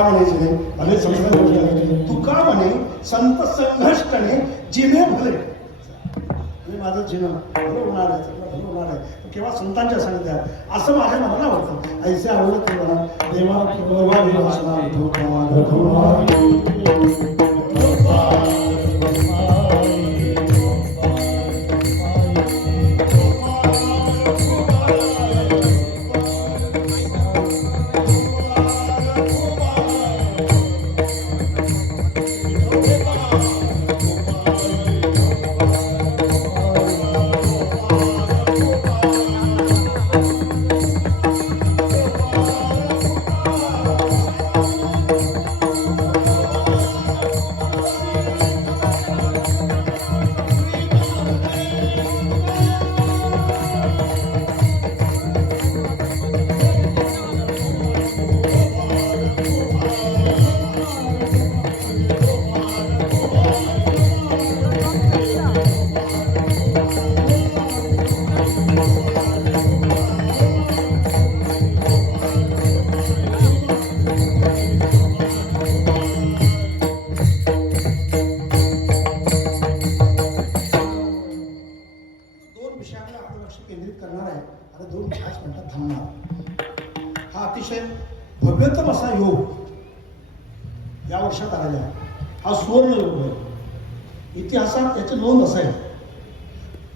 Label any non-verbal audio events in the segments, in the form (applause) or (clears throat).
का म्हणे जिने भले संस्था तू का म्हणे? संत संघष्टने जिने भले. माझं जिन. भलं होणार आहे सगळं भलं होणार आहे. केव्हा संतांच्या सांगितल्या असं माझ्या मनाला होतं. ऐसे आवडत तेव्हा देवा केव्हा विलासना इतिहासात नोंद असेल.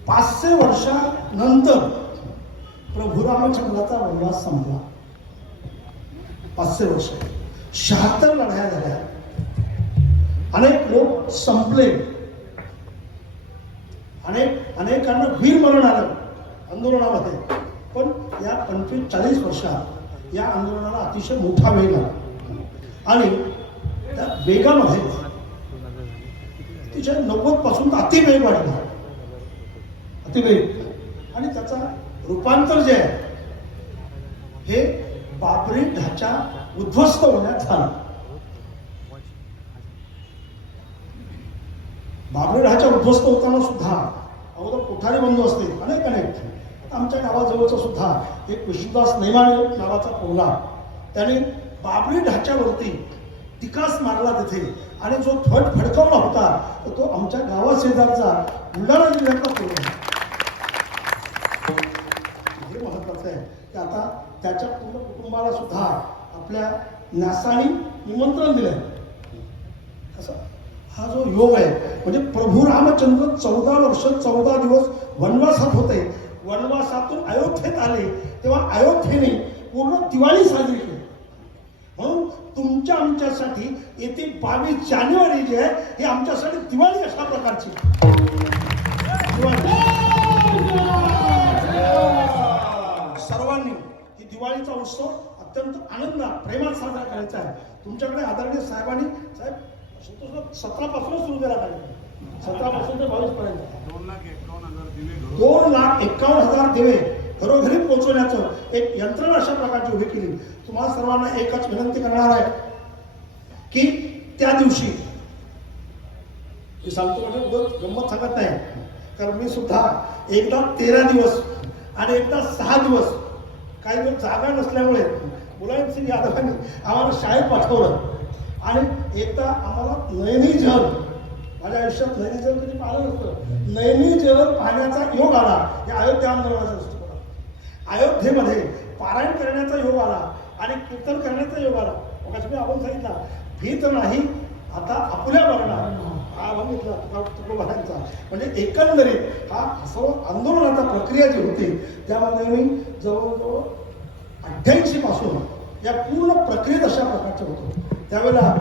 पाचशे वर्षानंतर प्रभू रामचंद्राचा वनवास संपला. पाचशे वर्ष. शहात्तर लढाया झाल्या. अनेक लोक संपले. अनेक अनेकांना वीर मरण आलं आंदोलनामध्ये. पण या पंचवीस चाळीस वर्षात या आंदोलनाला अतिशय मोठा वेग आला. आणि त्या वेगामध्ये तिच्या नव्वदपासून अतिवेग वाढला. अतिवेग आणि त्याचा रूपांतर जे आहे हे बाबरी ढाचा उद्ध्वस्त होण्यात झालं. बाबरी ढाचा उद्ध्वस्त होताना सुद्धा अगोदर कोठारी बंधू असते अनेक अनेक. आता आमच्या गावाजवळचा सुद्धा एक विष्णुदास नैमाणे नावाचा पोला त्याने बाबरी ढाच्यावरती टिकास मारला तिथे. आणि जो फट फडकवला होता तर तो आमच्या गावाशेजारचा बुलढाणा जिल्ह्यातला पोरगा हे महत्वाचं आहे. की आता त्याच्या पूर्ण कुटुंबाला सुद्धा आपल्या न्यासाने निमंत्रण दिलंय. असं. हा जो योग आहे म्हणजे प्रभू रामचंद्र चौदा वर्ष चौदा दिवस वनवासात होते. वनवासातून अयोध्येत आले. तेव्हा अयोध्येने पूर्ण दिवाळी साजरी केली. म्हणून तुमच्या आमच्यासाठी येथे बावीस जानेवारी जे आहे ही आमच्यासाठी दिवाळी अशा प्रकारची. सर्वांनी ही दिवाळीचा उत्सव अत्यंत आनंदात प्रेमात साजरा करायचा आहे. तुमच्याकडे आदरणीय साहेबांनी साहेब सतरा पासूनच सुरू केला कार्यक्रम. सतरा पासून ते बावीस पर्यंत दोन लाख एकावन्न हजार दिवे. घरोघरी पोहोचवण्याचं एक यंत्रणा अशा प्रकारची उभी केली. तुम्हाला सर्वांना एकच विनंती करणार आहे की त्या दिवशी मी सांगतो म्हणजे गंमत सांगत नाही कारण मी सुद्धा एकदा तेरा दिवस आणि एकदा सहा दिवस काही दिवस जागा नसल्यामुळे मुलायम सिंग यादवांनी आम्हाला शाळेत पाठवलं. आणि एकदा आम्हाला नयनी जल माझ्या आयुष्यात नैनी जल कधी पाहिलं नसतं. नैनी जल पाहण्याचा योग आला. या अयोध्या आंदोलनाच्या दृष्टिकोनात अयोध्येमध्ये पारायण करण्याचा योग आला आणि कीर्तन करण्याचा योग आला. मग मी आपण सांगितला भीत नाही आता आपल्या बघणार हा बघितला घेतला तुकोबारांचा म्हणजे एकंदरीत हा सर्व आंदोलनाचा प्रक्रिया जी होती त्यामध्ये मी जवळजवळ अठ्ठ्याऐंशी पासून या पूर्ण प्रक्रियेत अशा प्रकारचे होतो. त्यावेळेला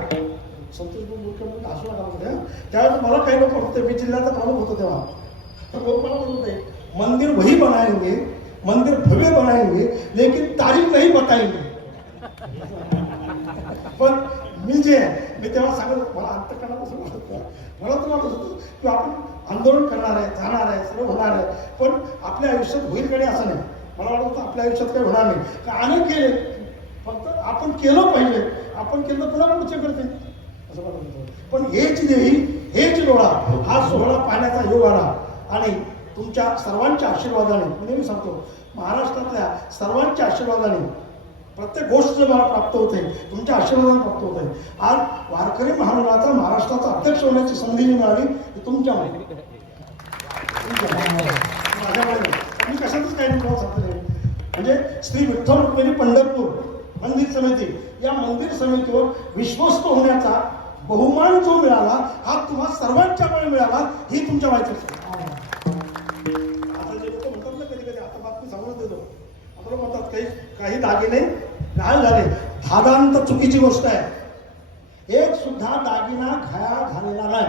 संतोष मुख्यमंत्री असू नका त्यावेळेस मला काही लोक होते मी जिल्ह्याचा प्रमुख होतो तेव्हा. तर लोक मला म्हणत होते मंदिर वही बनायंगे मंदिर भव्य बनाएंगे लेकिन तारीख नहीं बताएंगे। पण मी जे आहे मी तेव्हा सांगत होतो, मला अंतकरणापासून वाटत मला तर वाटत होतं की आपण आंदोलन करणार आहे जाणार आहे सर्व होणार आहे पण आपल्या आयुष्यात होईल कडे असं नाही मला वाटत होतं आपल्या आयुष्यात काही होणार नाही। का अनेक केले फक्त आपण केलं पाहिजे आपण केलं तर पुन्हा पुढचे करते. असं मला वाटतं. पण हेच देही हेच डोळा हा सोहळा पाहण्याचा योग आला. आणि तुमच्या सर्वांच्या आशीर्वादाने मी नेहमी सांगतो महाराष्ट्रातल्या सर्वांच्या आशीर्वादाने प्रत्येक गोष्ट मला प्राप्त होते तुमच्या आशीर्वादाने प्राप्त होते. आज वारकरी महामंडळाचा महाराष्ट्राचा अध्यक्ष होण्याची संधी मिळाली तुमच्यामुळे. माझ्यामुळे मी कशातच काही तुम्हाला म्हणजे श्री विठ्ठल रुक्मिणी पंढरपूर मंदिर समिती या मंदिर समितीवर विश्वस्त होण्याचा बहुमान जो मिळाला हा तुम्हाला सर्वांच्यामुळे मिळाला ही तुमच्या माहिती बरोबर म्हणतात काही काही दागिने घाण झाले. धादांत चुकीची गोष्ट आहे. एक सुद्धा दागिना घाया झालेला नाही.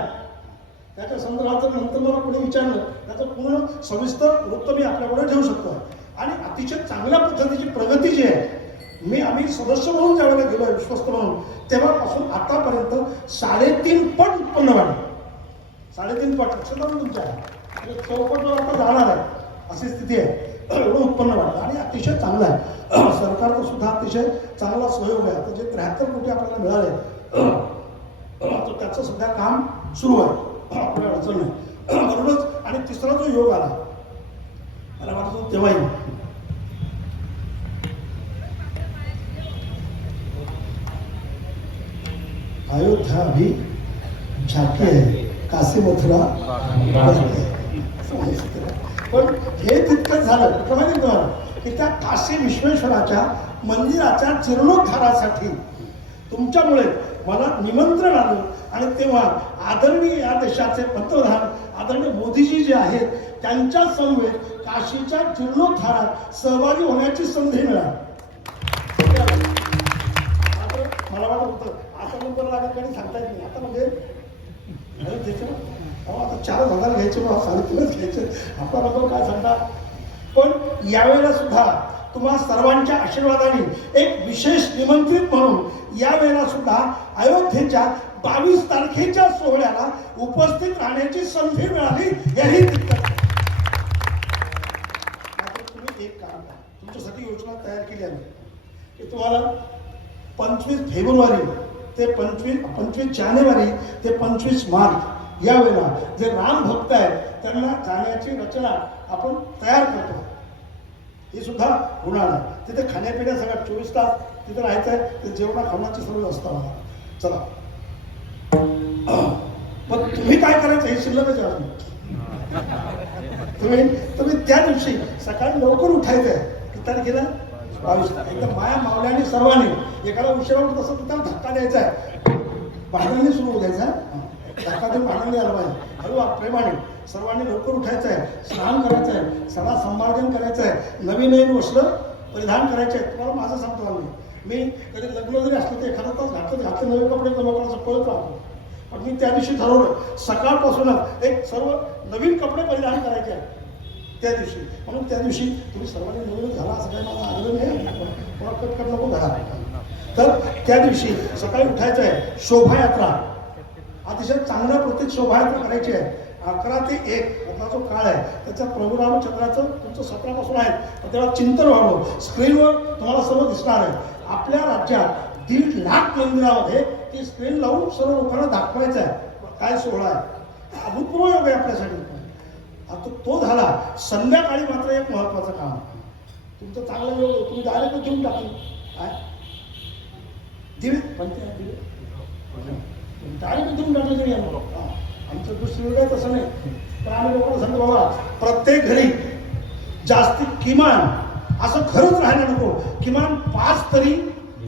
त्याच्या संदर्भात नंतर मला कोणी विचारलं त्याचं पूर्ण सविस्तर वृत्त मी आपल्याकडे ठेवू शकतो. आणि अतिशय चांगल्या पद्धतीची प्रगती जी आहे मी आम्ही सदस्य म्हणून ज्यावेळेला गेलो विश्वस्त म्हणून तेव्हापासून आतापर्यंत साडेतीन पट उत्पन्न वाढलं साडेतीन पट लक्षात आलं तुमच्या? म्हणजे चौपट आता जाणार आहे अशी स्थिती आहे. एवढं उत्पन्न वाढलं आणि अतिशय चांगलं आहे. (clears throat) सरकारचा सुद्धा अतिशय चांगला सहयोग आहे. आता जे त्र्याहत्तर कोटी आपल्याला मिळाले (clears throat) तर त्याचं सध्या काम सुरू आहे. (clears throat) आपल्या अडचण नाही. बरोबरच आणि तिसरा जो योग आला मला वाटतं तेव्हाही. अयोध्या अभी झाके आहे. काशी मथुरा. असं. पण हे तितकं झालं कुठं माहिती तुम्हाला? की त्या काशी विश्वेश्वराच्या मंदिराच्या जीर्णोद्धारासाठी तुमच्यामुळे मला निमंत्रण आलं. आणि तेव्हा आदरणीय या देशाचे पंतप्रधान आदरणीय मोदीजी जे आहेत त्यांच्या समवेत काशीच्या जीर्णोद्धारात सहभागी होण्याची संधी मिळाली. मला वाटत होतं आता नंतर लागत काही सांगता येत नाही. आता म्हणजे अरे अहो आता चार हजार घ्यायचे मग साडेतीनच घ्यायचे. आपला नंबर काय सांगता पण यावेळेला सुद्धा तुम्हा सर्वांच्या आशीर्वादाने एक विशेष निमंत्रित म्हणून यावेळेला सुद्धा अयोध्येच्या बावीस तारखेच्या सोहळ्याला उपस्थित राहण्याची संधी मिळाली याही तुम्ही एक काम करा. तुमच्यासाठी योजना तयार केली आहे की तुम्हाला पंचवीस फेब्रुवारी ते पंचवीस पंचवीस जानेवारी ते पंचवीस मार्च या वेळेला जे राम भक्त आहेत त्यांना जाण्याची रचना आपण तयार करतो. हे सुद्धा होणार आहे तिथे खाण्यापिण्या सगळ्या चोवीस तास तिथे राहायचं आहे ते जेवणा खाण्याची सर्व असतं चला. मग तुम्ही काय करायचं हे शिल्लकच तुम्ही तुम्ही त्या दिवशी सकाळी लवकर उठायचं आहे किती तारखेला बावीस एकदा माया मावल्याने सर्वांनी एखादा उशिरा तसं असं त्याला धक्का द्यायचा आहे. भांडणाने सुरू द्यायचा धक्का देऊन आनंद आला पाहिजे. हळू प्रेमाने सर्वांनी लवकर उठायचं आहे. स्नान करायचं आहे. सणा संवर्धन करायचं आहे. नवीन नवीन वस्त्र परिधान करायचे आहे तुम्हाला माझं सांगतो आम्ही. मी कधी लग्न जरी असलं तर एखादा तास घातलं घातलं. नवीन कपडे जमा करायचं पळत राहतो पण मी त्या दिवशी ठरवलं सकाळपासूनच एक सर्व नवीन कपडे परिधान करायचे आहे त्या दिवशी. म्हणून त्या दिवशी तुम्ही सर्वांनी नवीन झाला असं काही माझा आग्रह नाही कोणा कटकट नको घरा तर त्या दिवशी सकाळी उठायचं आहे. शोभायात्रा. अतिशय चांगल्या प्रतीक शोभायात्रा करायची आहे. अकरा ते एक आपला जो काळ आहे त्याचा प्रभू रामचंद्राचं तुमचं सतरापासून आहे. तर चिंतन व्हावं. स्क्रीनवर तुम्हाला सर्व दिसणार आहे. आपल्या राज्यात दीड लाख मंदिरामध्ये ती स्क्रीन लावून सर्व लोकांना दाखवायचं आहे. काय सोहळा आहे? अभूतपूर्व योग आहे आपल्यासाठी. आता तो झाला. संध्याकाळी मात्र एक महत्वाचं काम तुमचं चांगलं योग तुम्ही डायरेक्ट घेऊन टाकले काय? दिवे पंच दिवे डायरेक्ट देऊन टाकले तरी आम्हाला. आमचं दृष्टी वेगळं तसं नाही. पण आम्ही लोकांना सांगतो बाबा प्रत्येक घरी जास्ती किमान असं खरंच राहायला नको. किमान पाच तरी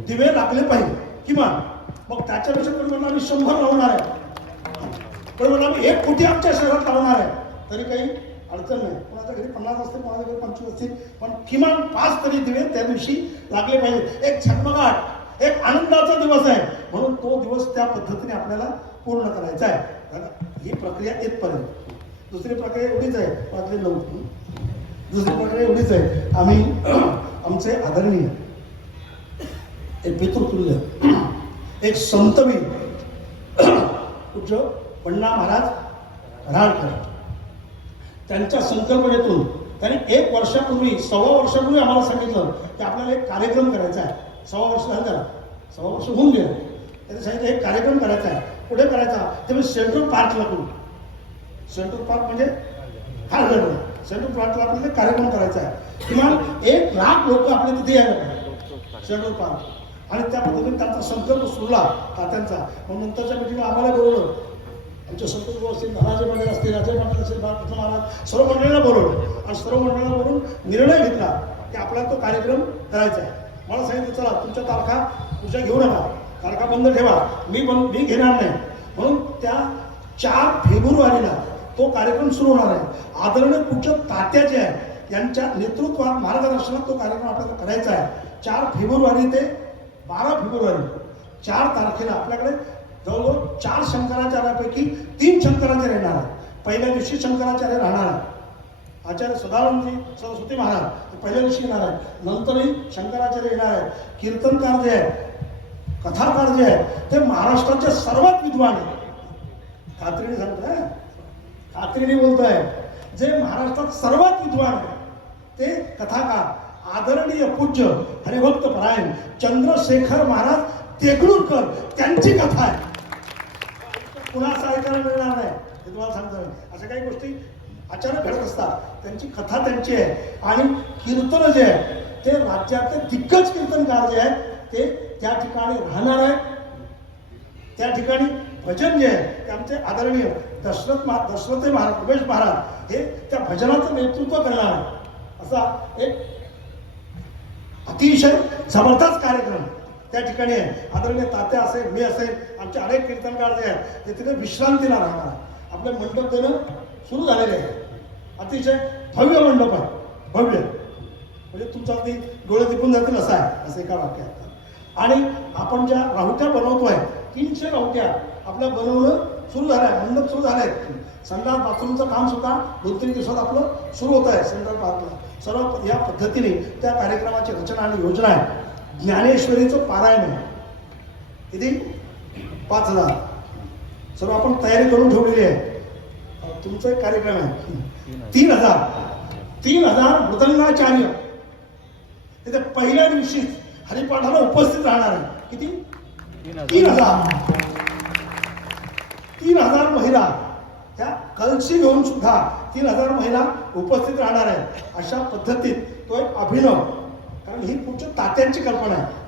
दिवे लागले पाहिजे किमान. मग त्याच्यापेक्षा पण म्हणून आम्ही शंभर लावणार आहे. पण म्हणून आम्ही एक कोटी आमच्या शहरात लावणार आहे. तरी काही अडचण नाही. कोणाच्या घरी पन्नास असतील कोणाच्या घरी पंचवीस असतील पण किमान पाच तरी दिवे त्या दिवशी लागले पाहिजे एक झगमगाट एक आनंदाचा दिवस आहे. म्हणून तो दिवस त्या पद्धतीने आपल्याला पूर्ण करायचा आहे. ही प्रक्रिया येतपर्यंत दुसरी प्रक्रिया एवढीच आहे. वाजले नऊ. दुसरी प्रक्रिया एवढीच आहे. आम्ही (clears throat) आमचे आदरणीय एक पितृतुल्य एक संतवी (clears throat) पूज्य पण्णा महाराज राळकर. त्यांच्या संकल्पनेतून त्यांनी एक वर्षापूर्वी सव्वा वर्षापूर्वी आम्हाला सांगितलं की आपल्याला एक कार्यक्रम करायचा आहे. सव्वा वर्ष झालं त्याला. सव्वा वर्ष होऊन गेलं. त्याने सांगितलं एक कार्यक्रम करायचा आहे. कुठे करायचा? ते मी सेंट्रल पार्कला करू सेंट्रल पार्क म्हणजे फार सेंट्रल पार्कला आपल्याला कार्यक्रम करायचा आहे. किमान एक लाख लोक आपल्या तिथे यायला पाहिजे. Central park. आणि त्या पद्धतीने त्यांचा संकल्प सुरला तात्यांचा. मग नंतरच्या मिटिंगला आम्हाला बोलवलं. आमचे संतोष असतील धनाजी मंडळ असतील राजे मंडळ असतील बाळकृष्ण महाराज सर्व मंडळीला बोलवलं. आणि सर्व मंडळांना बोलून निर्णय घेतला की आपला तो कार्यक्रम करायचा आहे. मला सांगितलं चला तुमच्या तारखा तुझ्या घेऊ नका. तारखा बंद ठेवा. मी बंद मी घेणार नाही. म्हणून त्या चार फेब्रुवारीला तो कार्यक्रम सुरू होणार आहे. आदरणीय कुठच्या तात्या जे आहे यांच्या नेतृत्वात मार्गदर्शनात तो कार्यक्रम आपल्याला करायचा आहे. चार फेब्रुवारी ते बारा फेब्रुवारी चार तारखेला आपल्याकडे जवळजवळ चार शंकराचार्यापैकी तीन शंकराचार्य येणार आहेत. पहिल्या दिवशी शंकराचार्य राहणार आहे आचार्य सदानंदजी सरस्वती महाराज पहिल्या दिवशी येणार आहेत. नंतरही शंकराचार्य येणार आहेत. कीर्तनकार जे आहेत कथाकार जे आहेत ते महाराष्ट्राचे सर्वात विद्वान आहेत. खात्रीने सांगतोय हं? खात्रीने बोलतोय. जे महाराष्ट्रात सर्वात विद्वान आहे ते कथाकार आदरणीय पूज्य हरिभक्त परायण चंद्रशेखर महाराज तेगडूरकर त्यांची कथा आहे. पुन्हा असं ऐकायला मिळणार नाही? हे तुम्हाला सांगतो अशा काही गोष्टी अचानक घडत असतात. त्यांची कथा त्यांची आहे. आणि कीर्तन जे आहे ते राज्यातले दिग्गज कीर्तनकार जे आहेत ते त्या ठिकाणी राहणार आहेत. त्या ठिकाणी भजन जे आहे ते आमचे आदरणीय दशरथ महा दशरथे महाराज उमेश महाराज हे त्या भजनाचं नेतृत्व करणार आहे असा एक अतिशय जबरदस्त कार्यक्रम त्या ठिकाणी आहे. आदरणीय तात्या असेल मी असेल आमचे अनेक कीर्तनकार जे आहेत ते तिथे विश्रांतीला राहणार आपल्या आपले मंडप देणं सुरू झालेले आहे. अतिशय भव्य मंडप आहे. भव्य. म्हणजे तुमचा अगदी डोळे दिपून जातील असं आहे असं एका वाक्यात. आणि आपण ज्या राहुट्या बनवतोय तीनशे राहुट्या आपल्या बनवणं सुरू झालं आहे मंडप सुरू झालं आहे. संडास बाथरूमचं काम सुद्धा दोन तीन दिवसात आपलं सुरू होत आहे सेंट्रल बाथरूम. सर्व या पद्धतीने त्या कार्यक्रमाची रचना आणि योजना आहे. ज्ञानेश्वरीचं पारायण आहे. किती? पाच हजार. सर्व आपण तयारी करून ठेवलेली आहे. तुमचा एक कार्यक्रम आहे. तीन हजार. तीन हजार मृदंगाचार्य तिथे पहिल्या दिवशीच हरिपाठाला उपस्थित राहणार आहे. किती? तीन हजार. तीन हजार महिला. त्या कलशी घेऊन सुद्धा तीन हजार महिला उपस्थित राहणार आहे. अशा पद्धतीत तो एक अभिनव. कारण ही पुढच्या तात्यांची कल्पना आहे.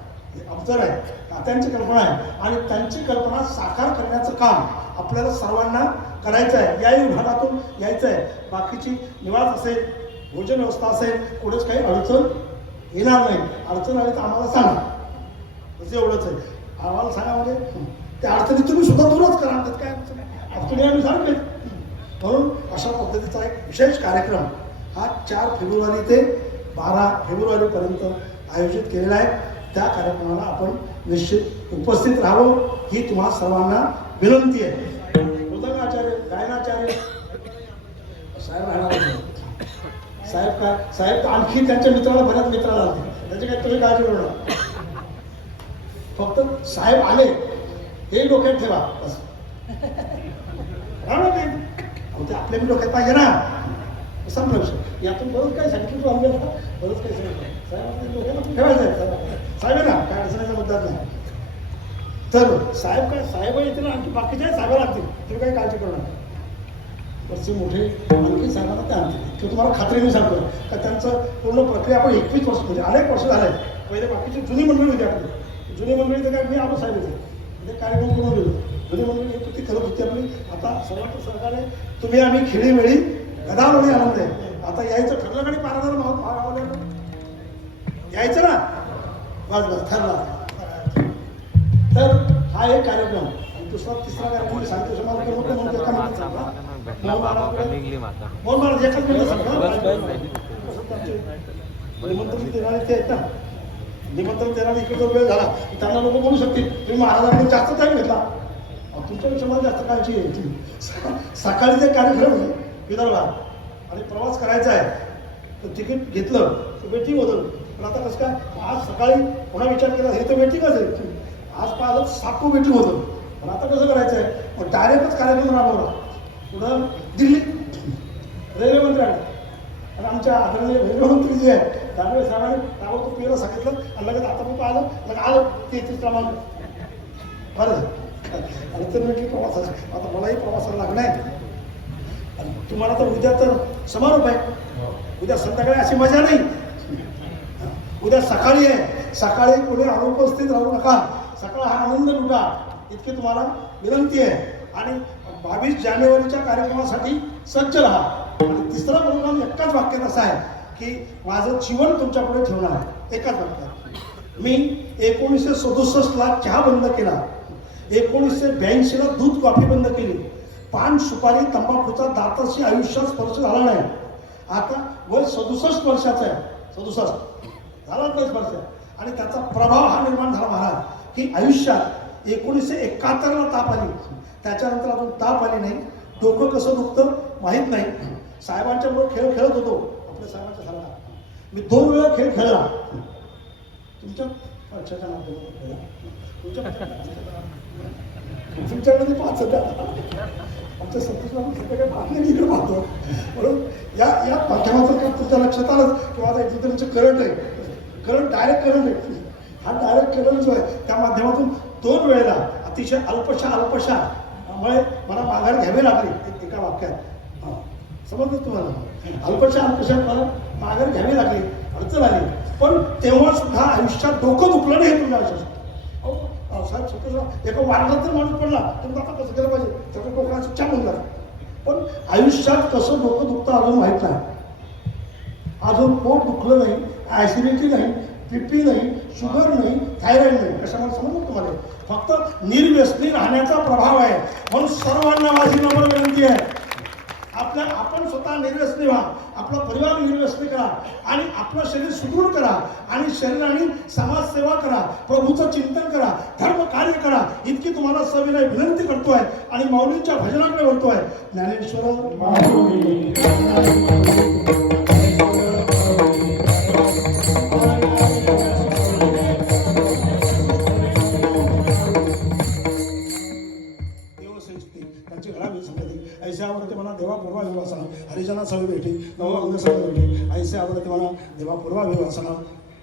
अवसर आहे. तात्यांची कल्पना आहे. आणि त्यांची कल्पना साकार करण्याचं काम आपल्याला सर्वांना करायचं आहे. याही विभागातून यायचं आहे. बाकीची निवास असेल भोजन व्यवस्था असेल कुठेच काही अडचण येणार नाही. अडचण आली तर आम्हाला सांगा. म्हणजे एवढंच आहे. आम्हाला सांगा म्हणजे त्या अडचणी तुम्ही सुद्धा दूरच करा. त्यात काय अडचण आहे अडचणी आम्ही सांगते म्हणून अशा पद्धतीचा एक विशेष कार्यक्रम हा चार फेब्रुवारी ते बारा फेब्रुवारीपर्यंत आयोजित केलेला आहे. त्या कार्यक्रमाला आपण निश्चित उपस्थित राहावं ही तुम्हा सर्वांना विनंती आहे. मृदंगाचार्य गायनाचार्य साहेब राहणार साहेब काय साहेब आणखी त्यांच्या मित्राला बऱ्याच मित्राला आले त्याची काय तुम्ही काळजी करू नका. फक्त साहेब आले हे डोक्यात ठेवा ते आपल्या बी डोक्यात पाहिजे ना. संपलं विषय. यातून बरंच काय सांगितलं तू आम्ही बरंच काय सांगितलं. साहेब ठेवायचं आहे साहेब साहेब ना काय अडचणीचा मुद्दा नाही. तर साहेब काय साहेब येतील आणखी बाकीचे साहेब लागतील तुम्ही काही काळजी करू नका. वरचे मोठे आणखी सांगणार ते आणतील. किंवा तुम्हाला खात्रीने सांगतो का त्यांचं पूर्ण प्रक्रिया आपण एकवीस वर्ष म्हणजे अनेक वर्ष झाले पहिले बाकीची जुनी मंडळी होती आपली. जुनी मंडळी तर काय मी आलो साहेब होते ते म्हणजे कार्यक्रम करून दिलो जुनी मंडळी एक होती करत होती आपली. आता सर्वांचं सरकारने तुम्ही आम्ही खेळीमेळी गदावळी आनंद आहे. आता यायचं ठरलं आणि पारावर भाव यायचं ना? बस बस ठरला तर हा एक कार्यक्रम. दुसरा तिसरा कार्यक्रम सांगतो तो मोठं म्हणतो एकाच. बस, बस, निमंत्रण देणारे ते आहेत ना. निमंत्रण देणारे इकडे जर वेळ झाला त्यांना लोक बोलू शकतील तुम्ही महाराजांनी जास्त टाईम घेतला. मला जास्त काळजी (laughs) सकाळी जे कार्यक्रम विदर्भात आणि प्रवास करायचा आहे तर तिकीट घेतलं तर वेटिंग होतं. पण आता कसं काय आज सकाळी पुन्हा विचार केला हे तर वेटिंगच आहे. आज पाहिलं साकू वेटिंग होतं. पण आता कसं करायचं आहे मग डायरेक्टच कार्यक्रम राबवला पुढं दिल्ली रेल्वे मंत्री आले. आणि आमच्या आदरणीय रेल्वे मंत्री जे आहेत त्यामुळे साहेबांनी त्यावर तो पियला सांगितलं आणि लगेच आता मी पाहिलं लगेच आलं तेहतीस क्रमांक. बरं आणि तर म्हटली प्रवासाचं आता मलाही प्रवासाला लागणार आहे. आणि तुम्हाला तर उद्या तर समारोप आहे. उद्या संध्याकाळी अशी मजा नाही. उद्या सकाळी आहे सकाळी पुढे अनुपस्थित राहू नका. सकाळ हा आनंद लुटा. इतकी तुम्हाला विनंती आहे. आणि बावीस जानेवारीच्या कार्यक्रमासाठी सज्ज राहा. आणि तिसरा प्रोग्राम एकाच वाक्यात असा आहे की माझं जीवन तुमच्यापुढे ठेवणार आहे. एकाच वाक्यात. मी एकोणीसशे सदुसष्टला चहा बंद केला. एकोणीसशे ब्याऐंशीला दूध कॉफी बंद केली. पान सुपारी तंबाखूचा दाताशी आयुष्यात स्पर्श झाला नाही. आता वय सदुसष्ट वर्षाचं आहे. सदुसष्ट. झाला तेच वर्ष आणि त्याचा प्रभाव हा निर्माण झाला महाराज. की आयुष्यात एकोणीसशे एकाहत्तरला ताप आली. त्याच्यानंतर अजून ताप आली नाही. डोकं कसं दुखतं माहीत नाही. साहेबांच्या बरोबर खेळ खेळत होतो. आपल्या साहेबांच्या झाला. मी दोन वेळा खेळ खेळला. तुमच्या पक्षाच्या माध्यमातून तुमच्या तुमच्याकडे पाच होत्या. आमच्या सतीशला काही पाहणे इकडे पाहतो म्हणून या या माध्यमातून तुमच्या लक्षात आलं की माझा एक तुमचं करंट आहे. करंट डायरेक्ट करंट आहे. हा डायरेक्ट करंट जो आहे त्या माध्यमातून दोन वेळेला अतिशय अल्पशा अल्पशा त्यामुळे मला माघार घ्यावी लागली एका वाक्यात. समजलं तुम्हाला? अल्पशा अल्पशा मला माघार घ्यावी लागली अडचण आली. पण तेव्हा सुद्धा आयुष्यात डोकं दुखलं नाही हे तुमच्या आयुष्यात. अहो, साहेब एका वाढला तर माणूस पडला तर आता कसं केलं पाहिजे? त्याचं डोकं असं चालून जातं पण आयुष्यात कसं डोकं दुखतं अजून माहीत नाही. अजून पोट दुखलं नाही ॲसिडिटी नाही बीपी नाही शुगर नाही थायरॉईड नाही कशामुळे समजलं तुम्हाला. फक्त निर्व्यसनी राहण्याचा प्रभाव आहे. म्हणून सर्वांना माझी नम्र विनंती आहे. आपल्या आपण स्वतः निर्व्यसनी व्हा. आपला परिवार निर्व्यसनी करा. आणि आपलं शरीर सुदृढ करा. आणि शरीराने समाजसेवा करा. प्रभूचं चिंतन करा. धर्म कार्य करा. इतकी तुम्हाला सविनय विनंती करतोय. आणि माऊलींच्या भजनाकडे बोलतोय ज्ञानेश्वर देवा पूर्वा विवासना हरिजना सवे भेटी नव अंग सवे भेटी ऐसे आवडते म्हणा देवा पूर्वा विवासना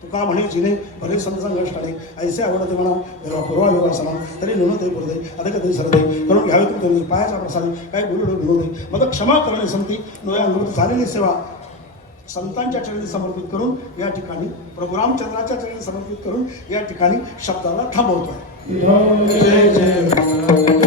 तुका म्हणे जिने भले संत संघर्ष काढे ऐसे आवडते म्हणा देवा पूर्वा विवासना तरी नुनते पुरते अधिक तरी सरते. करून घ्यावे तुम्ही पायाचा प्रसाद काय गुरु विनोदे मग क्षमा करणे संती नव्या अनुभूत झालेली सेवा. संतांच्या चरणी समर्पित करून या ठिकाणी प्रभू रामचंद्राच्या चरणी समर्पित करून या ठिकाणी शब्दाला थांबवतोय. जय जय.